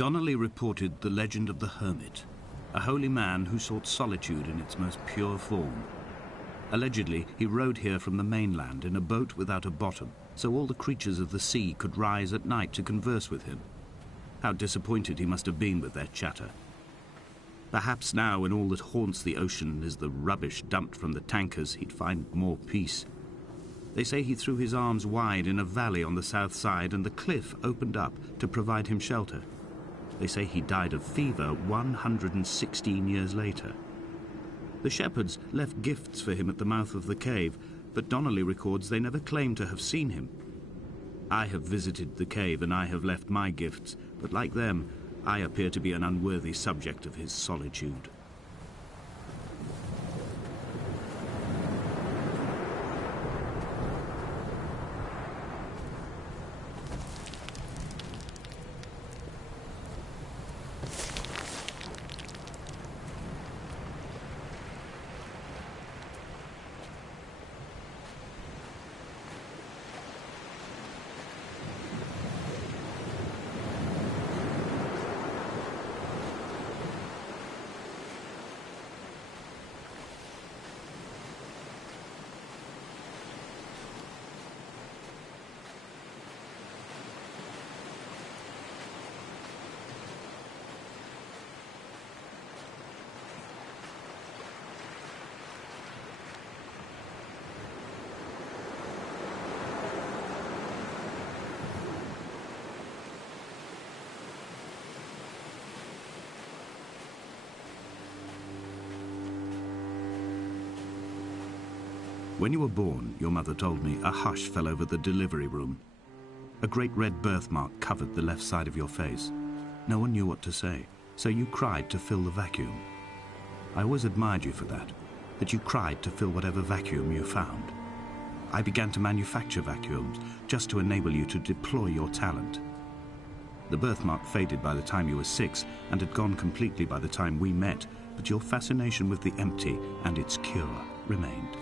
Donnelly reported the legend of the hermit, a holy man who sought solitude in its most pure form. Allegedly, he rode here from the mainland in a boat without a bottom, so all the creatures of the sea could rise at night to converse with him. How disappointed he must have been with their chatter. Perhaps now, when all that haunts the ocean is the rubbish dumped from the tankers, he'd find more peace. They say he threw his arms wide in a valley on the south side, and the cliff opened up to provide him shelter. They say he died of fever 116 years later. The shepherds left gifts for him at the mouth of the cave, but Donnelly records they never claimed to have seen him. I have visited the cave and I have left my gifts, but like them, I appear to be an unworthy subject of his solitude. When you were born, your mother told me, a hush fell over the delivery room. A great red birthmark covered the left side of your face. No one knew what to say, so you cried to fill the vacuum. I always admired you for that you cried to fill whatever vacuum you found. I began to manufacture vacuums just to enable you to deploy your talent. The birthmark faded by the time you were 6 and had gone completely by the time we met, but your fascination with the empty and its cure remained.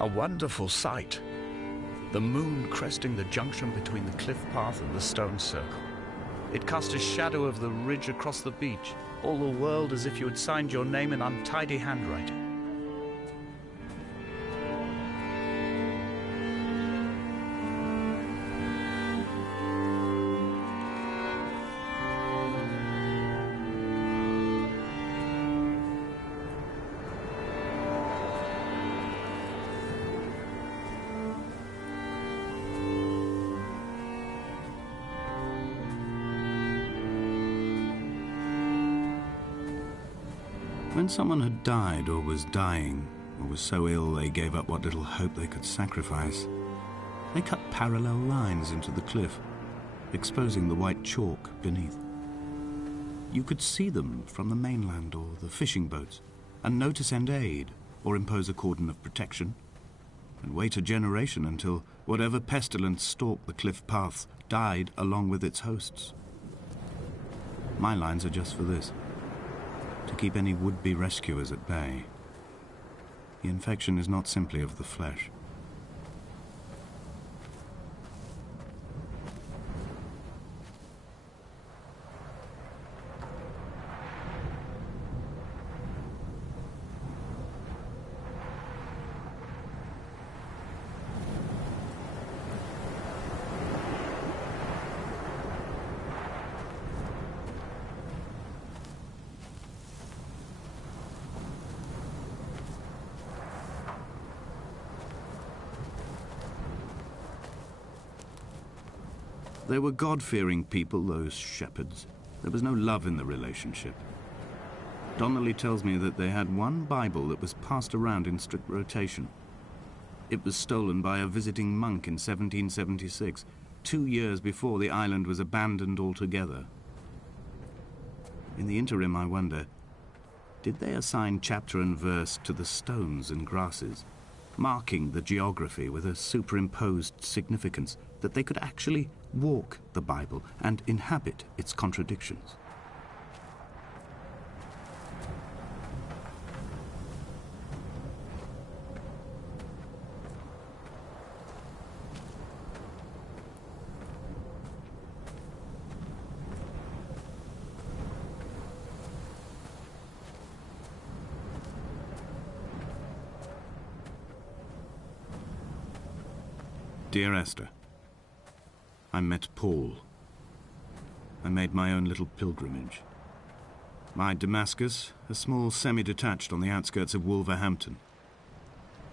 A wonderful sight. The moon cresting the junction between the cliff path and the stone circle. It cast a shadow of the ridge across the beach, all the world as if you had signed your name in untidy handwriting. When someone had died or was dying, or was so ill they gave up what little hope they could sacrifice, they cut parallel lines into the cliff, exposing the white chalk beneath. You could see them from the mainland or the fishing boats, and know to send aid or impose a cordon of protection, and wait a generation until whatever pestilence stalked the cliff paths died along with its hosts. My lines are just for this: to keep any would-be rescuers at bay. The infection is not simply of the flesh. They were God-fearing people, those shepherds. There was no love in the relationship. Donnelly tells me that they had one Bible that was passed around in strict rotation. It was stolen by a visiting monk in 1776, 2 years before the island was abandoned altogether. In the interim, I wonder, did they assign chapter and verse to the stones and grasses, marking the geography with a superimposed significance, that they could actually walk the Bible and inhabit its contradictions? Dear Esther, I met Paul. I made my own little pilgrimage. My Damascus, a small semi-detached on the outskirts of Wolverhampton.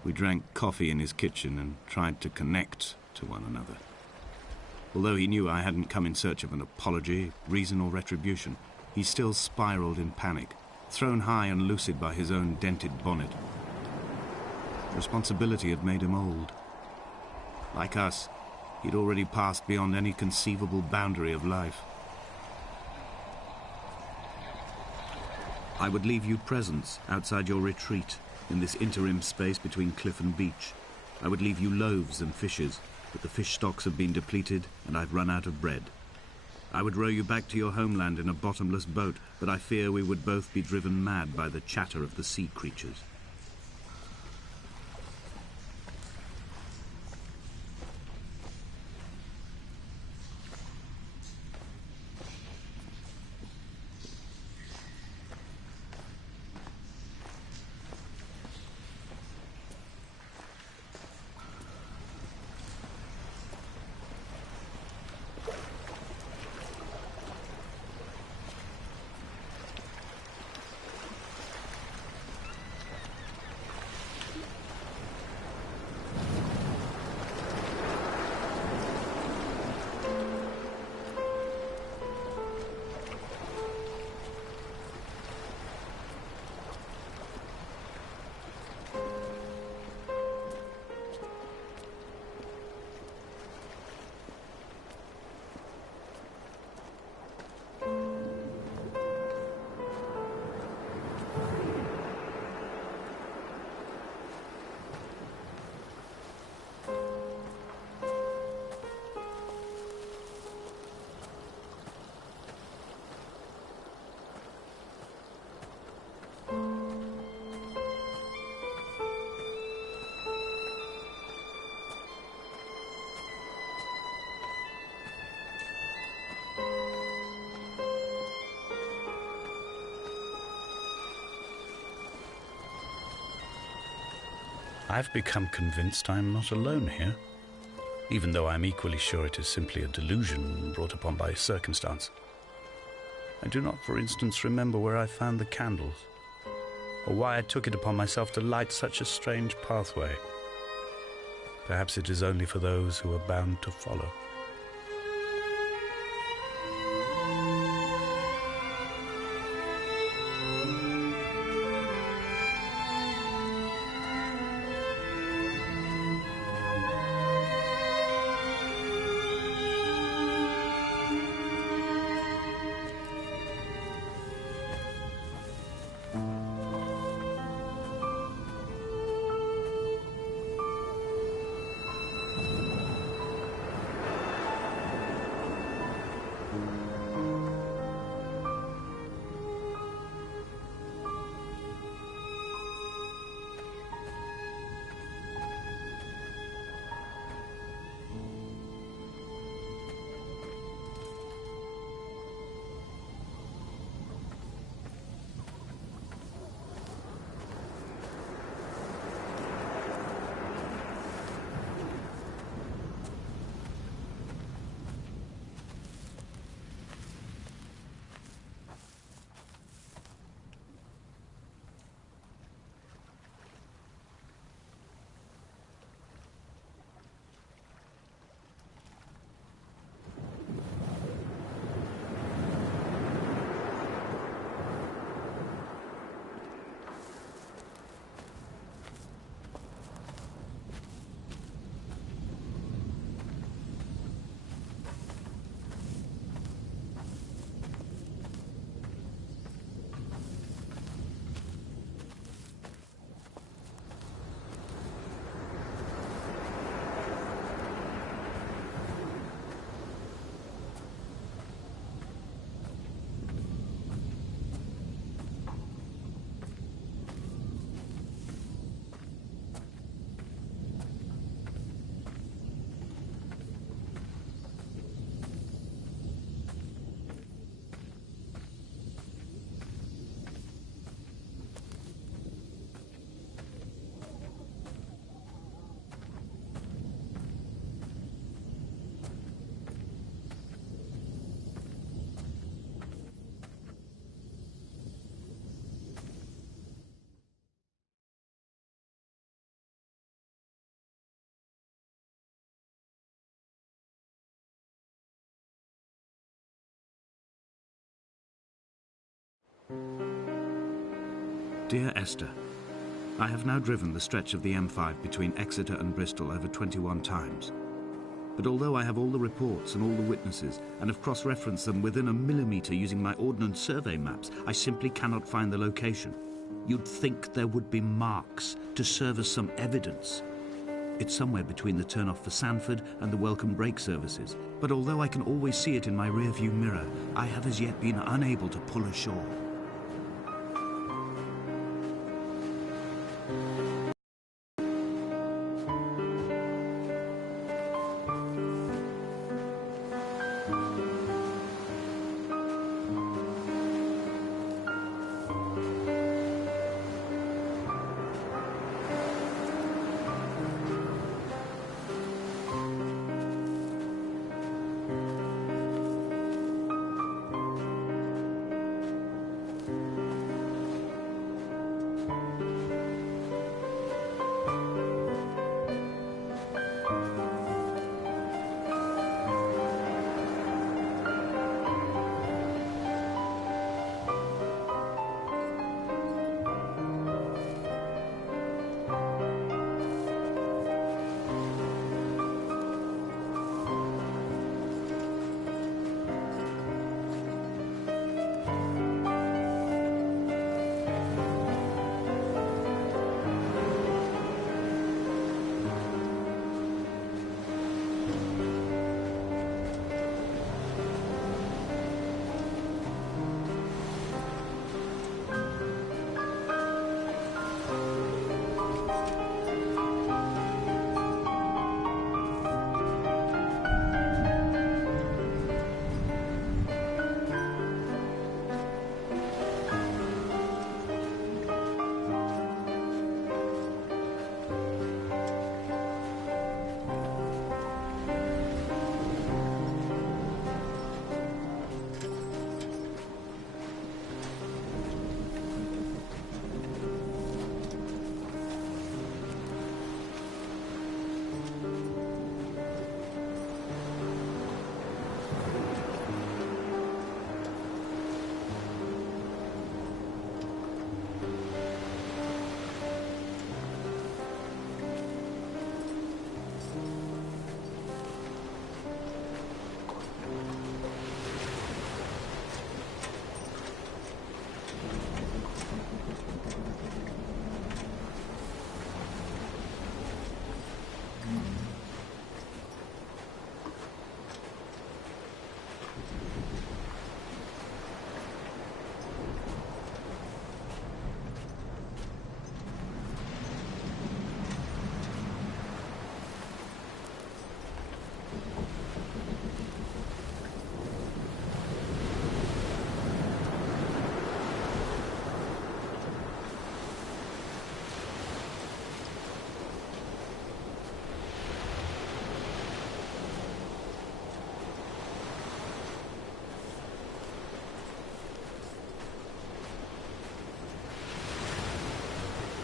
We drank coffee in his kitchen and tried to connect to one another. Although he knew I hadn't come in search of an apology, reason or retribution, he still spiraled in panic, thrown high and lucid by his own dented bonnet. Responsibility had made him old. Like us, he'd already passed beyond any conceivable boundary of life. I would leave you presents outside your retreat in this interim space between cliff and beach. I would leave you loaves and fishes, but the fish stocks have been depleted and I've run out of bread. I would row you back to your homeland in a bottomless boat, but I fear we would both be driven mad by the chatter of the sea creatures. I've become convinced I am not alone here, even though I'm equally sure it is simply a delusion brought upon by circumstance. I do not, for instance, remember where I found the candles, or why I took it upon myself to light such a strange pathway. Perhaps it is only for those who are bound to follow. Dear Esther, I have now driven the stretch of the M5 between Exeter and Bristol over 21 times. But although I have all the reports and all the witnesses, and have cross-referenced them within a millimetre using my Ordnance Survey maps, I simply cannot find the location. You'd think there would be marks to serve as some evidence. It's somewhere between the turn-off for Sanford and the Welcome Brake services, but although I can always see it in my rear-view mirror, I have as yet been unable to pull ashore.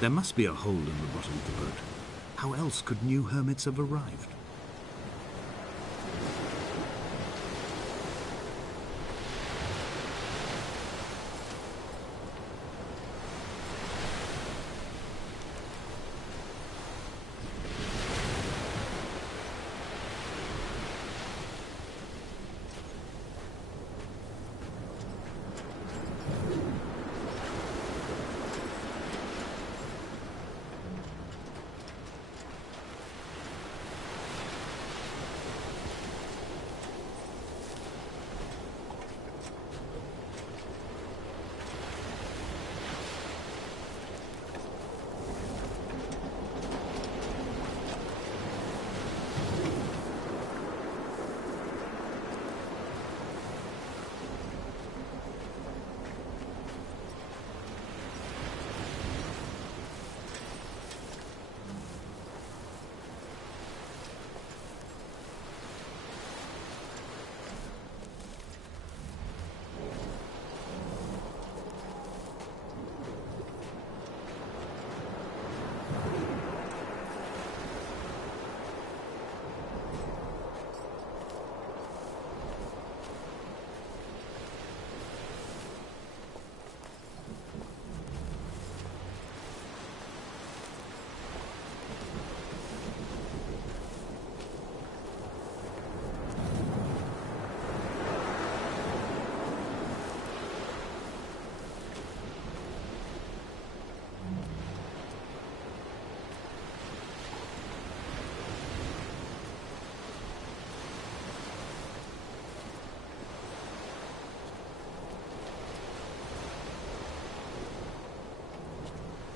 There must be a hole in the bottom of the boat. How else could new hermits have arrived?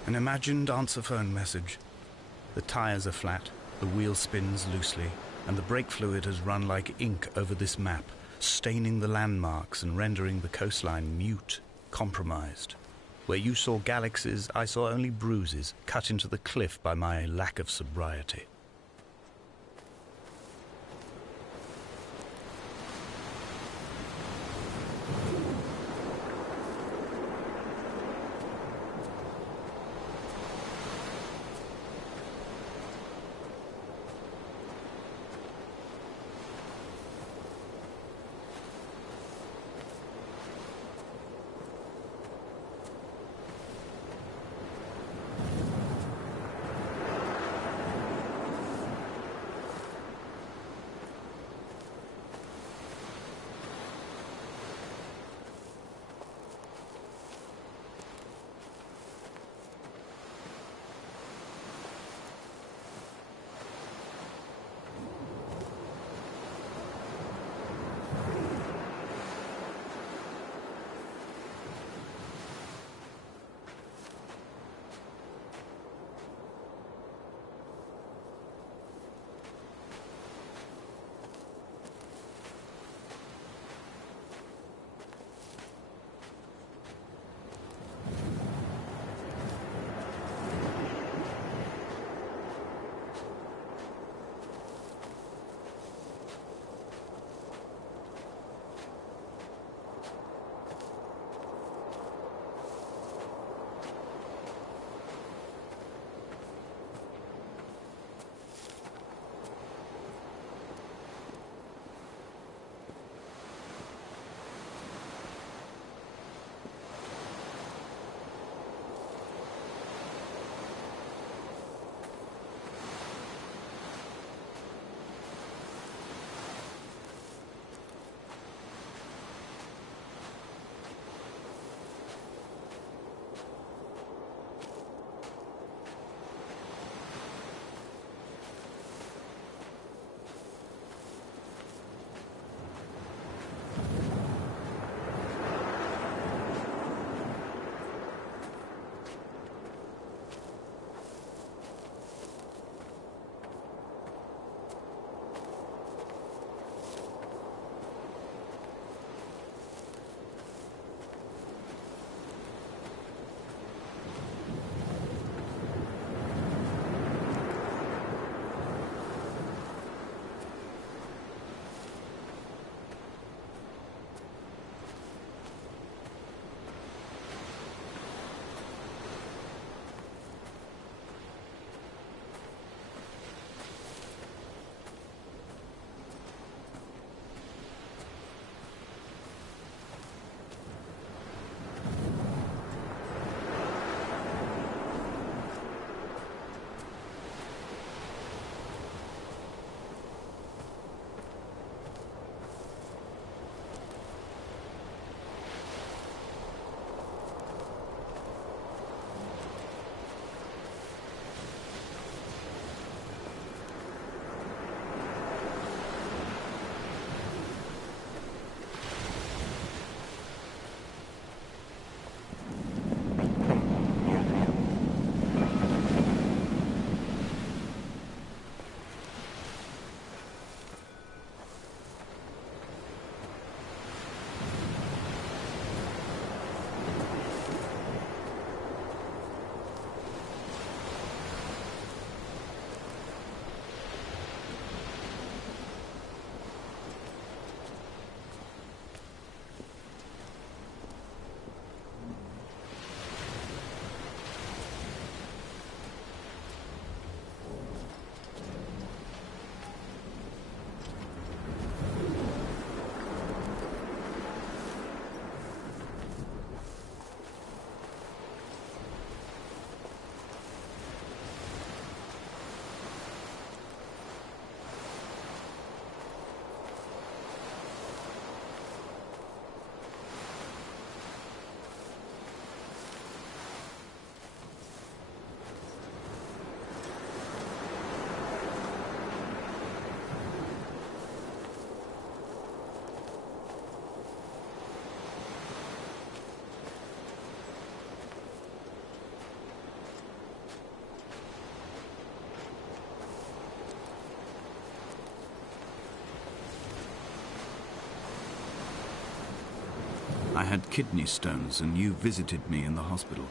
An imagined answer phone message. The tires are flat, the wheel spins loosely, and the brake fluid has run like ink over this map, staining the landmarks and rendering the coastline mute, compromised. Where you saw galaxies, I saw only bruises cut into the cliff by my lack of sobriety. I had kidney stones and you visited me in the hospital.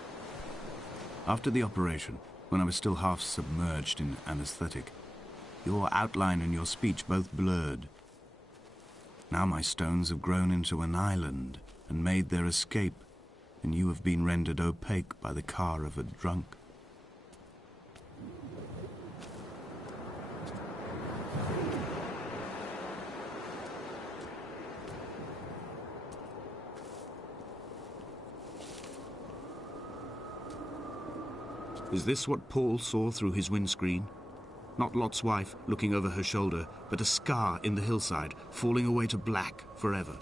After the operation, when I was still half submerged in anesthetic, your outline and your speech both blurred. Now my stones have grown into an island and made their escape, and you have been rendered opaque by the car of a drunk. Is this what Paul saw through his windscreen? Not Lot's wife looking over her shoulder, but a scar in the hillside, falling away to black forever.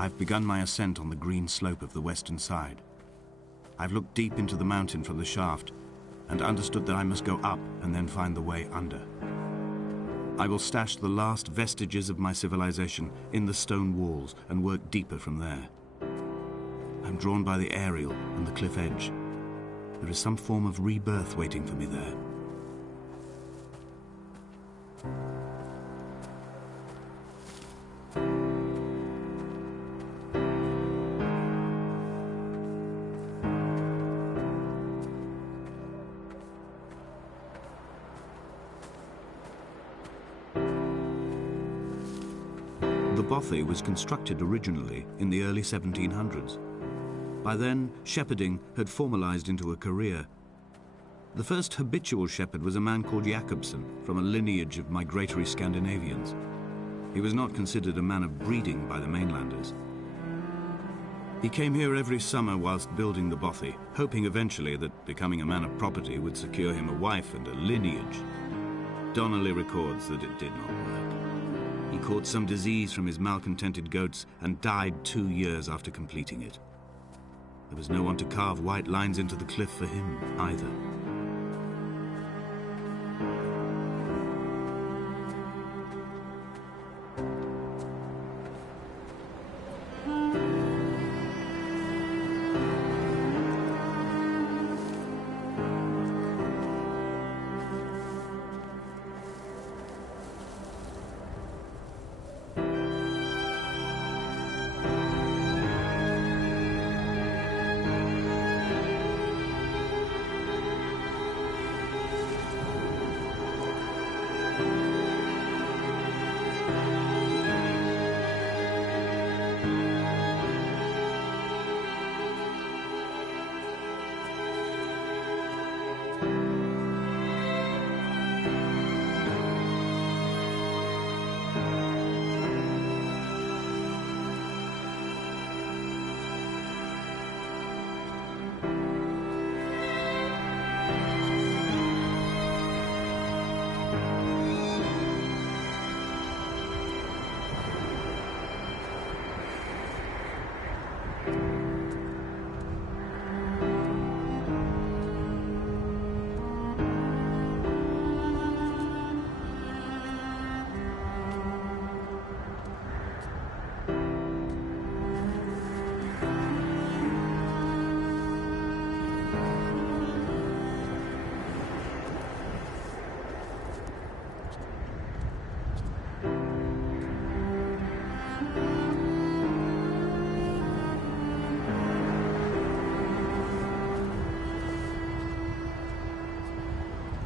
I've begun my ascent on the green slope of the western side. I've looked deep into the mountain from the shaft and understood that I must go up and then find the way under. I will stash the last vestiges of my civilization in the stone walls and work deeper from there. I'm drawn by the aerial and the cliff edge. There is some form of rebirth waiting for me there. The bothy was constructed originally in the early 1700s. By then, shepherding had formalized into a career. The first habitual shepherd was a man called Jakobsen, from a lineage of migratory Scandinavians. He was not considered a man of breeding by the mainlanders. He came here every summer whilst building the bothy, hoping eventually that becoming a man of property would secure him a wife and a lineage. Donnelly records that it did not work. He caught some disease from his malcontented goats and died 2 years after completing it. There was no one to carve white lines into the cliff for him either.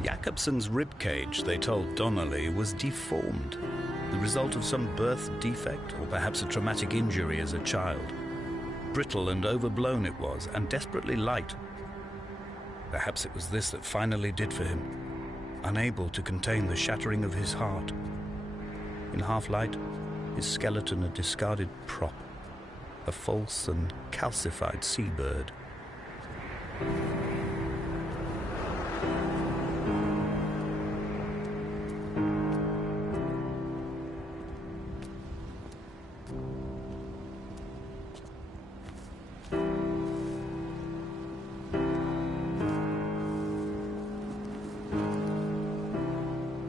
Jakobsen's ribcage, they told Donnelly, was deformed, the result of some birth defect or perhaps a traumatic injury as a child. Brittle and overblown it was, and desperately light. Perhaps it was this that finally did for him, unable to contain the shattering of his heart. In half-light, his skeleton a discarded prop, a false and calcified seabird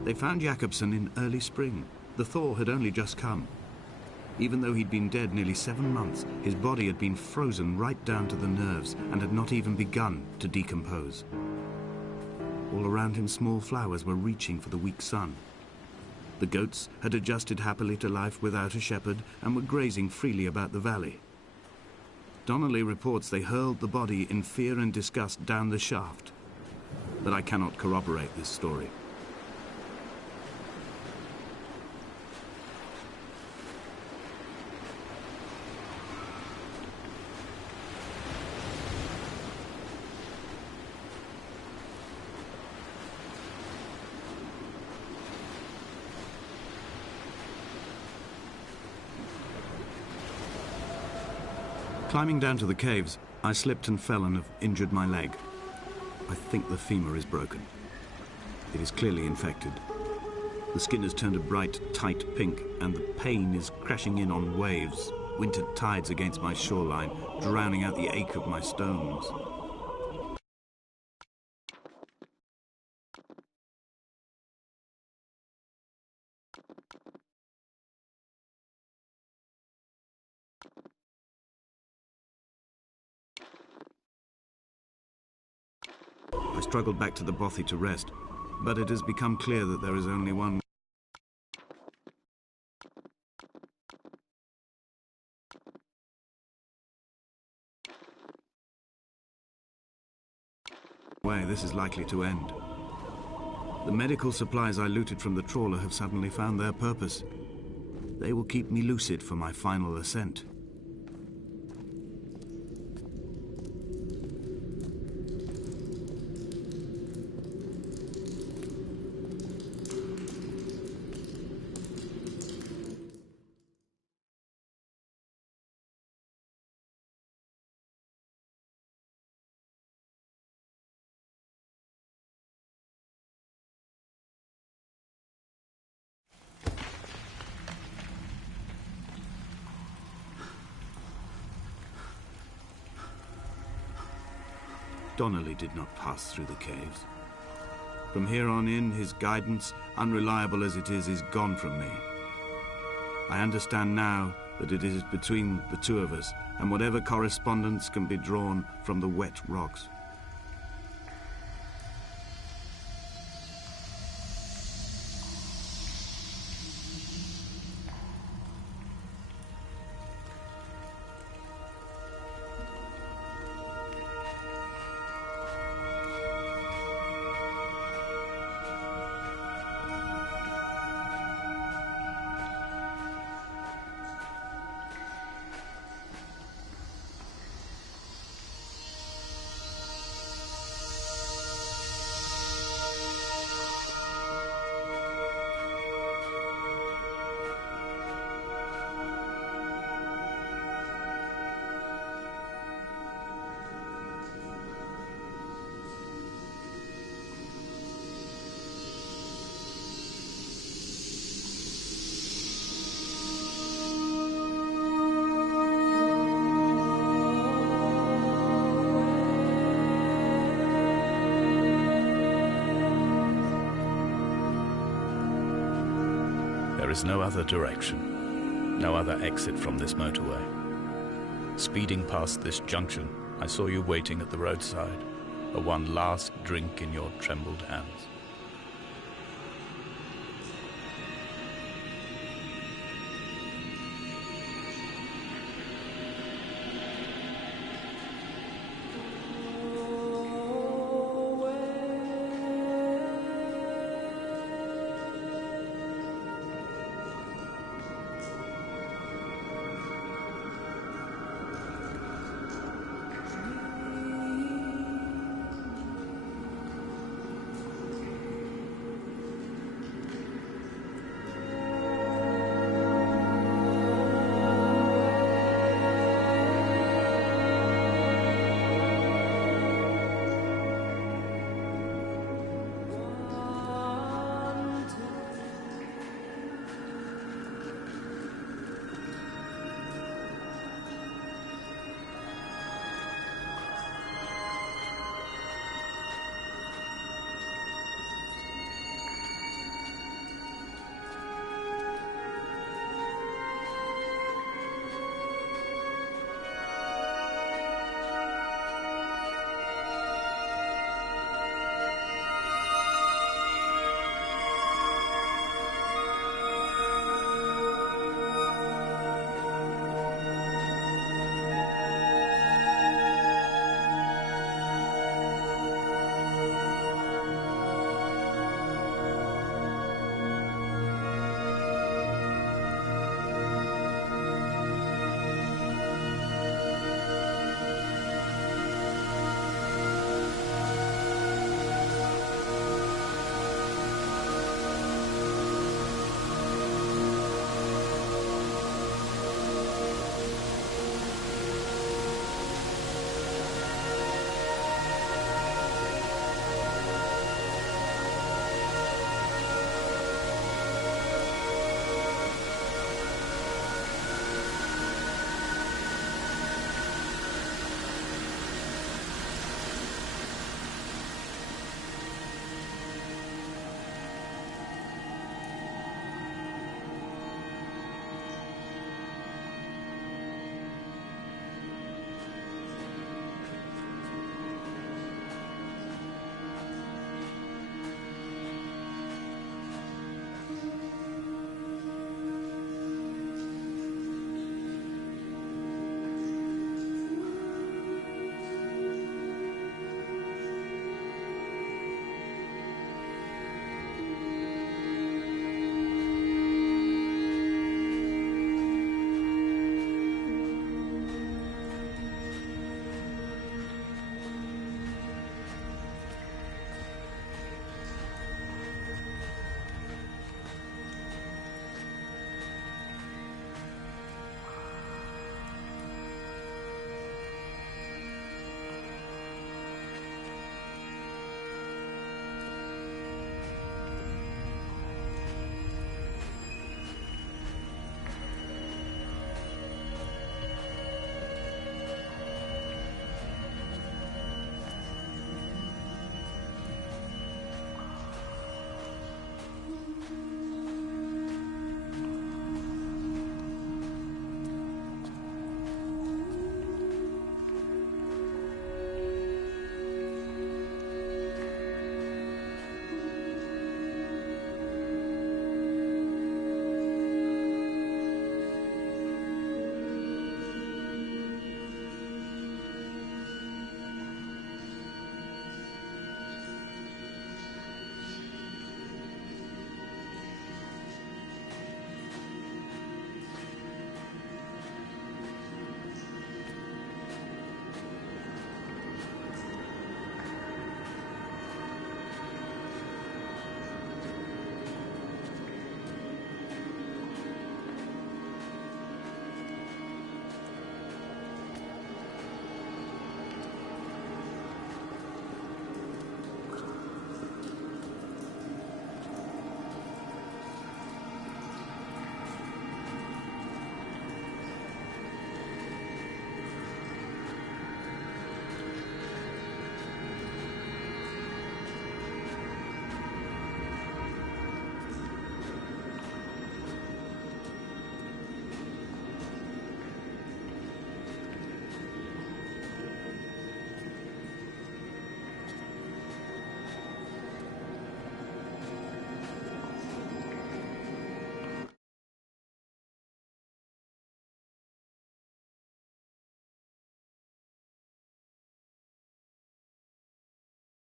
They found Jakobsen in early spring. The thaw had only just come. Even though he'd been dead nearly 7 months, his body had been frozen right down to the nerves and had not even begun to decompose. All around him, small flowers were reaching for the weak sun. The goats had adjusted happily to life without a shepherd and were grazing freely about the valley. Donnelly reports they hurled the body in fear and disgust down the shaft, but I cannot corroborate this story. Climbing down to the caves, I slipped and fell and have injured my leg. I think the femur is broken. It is clearly infected. The skin has turned a bright, tight pink, and the pain is crashing in on waves, winter tides against my shoreline, drowning out the ache of my stones. I struggled back to the bothy to rest, but it has become clear that there is only one way this is likely to end. The medical supplies I looted from the trawler have suddenly found their purpose. They will keep me lucid for my final ascent. Donnelly did not pass through the caves. From here on in, his guidance, unreliable as it is gone from me. I understand now that it is between the two of us, and whatever correspondence can be drawn from the wet rocks. There is no other direction, no other exit from this motorway. Speeding past this junction, I saw you waiting at the roadside, a one last drink in your trembled hands.